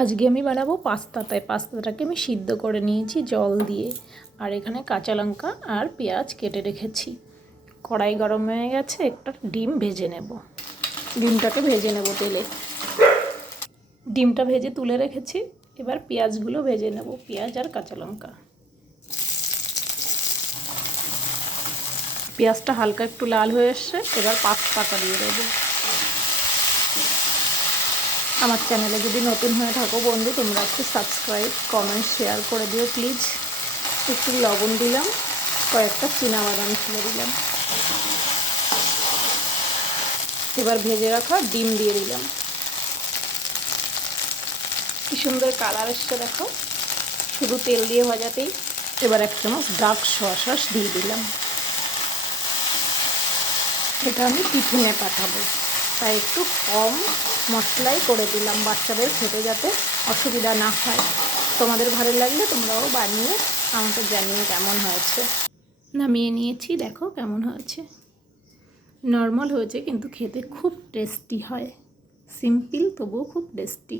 আজকে আমি বানাবো পাস্তা, তাই পাস্তাটাকে আমি সিদ্ধ করে নিয়েছি জল দিয়ে। আর এখানে কাঁচা লঙ্কা আর পেঁয়াজ কেটে রেখেছি। কড়াই গরম হয়ে গেছে, একটা ডিম ভেজে নেব। ডিমটাকে ভেজে নেব তেলে। ডিমটা ভেজে তুলে রেখেছি। এবার পেঁয়াজগুলো ভেজে নেব, পেঁয়াজ আর কাঁচা লঙ্কা। পেঁয়াজটা হালকা একটু লাল হয়ে এসছে, এবার পাস্তাটা দিয়ে দেবো। আমার চ্যানেলে যদি নতুন হয়ে থাকো বন্ধু, তোমরা একটু সাবস্ক্রাইব, কমেন্ট, শেয়ার করে দিও প্লিজ। একটু লবণ দিলাম, কয়েকটা চীনাবাদাম ছেড়ে দিলাম। এবার ভেজে রাখা ডিম দিয়ে দিলাম। কি সুন্দর কালার এসছে দেখো, শুধু তেল দিয়ে ভাজাতেই। এবার 1 চামচ ডার্ক সয়া সস দিয়ে দিলাম। এটা আমি টিফিনে পাঠাবো, তাই একটু কম মশলাই করে দিলাম, বাচ্চাদের খেতে যাতে অসুবিধা না হয়। তোমাদের ভালো লাগলে তোমরাও বানিয়ে আমাকে জানিয়ে কেমন হয়েছে। নামিয়ে নিয়েছি, দেখো কেমন হয়েছে। নর্মাল হয়েছে কিন্তু খেতে খুব টেস্টি হয়। সিম্পল তবুও খুব টেস্টি।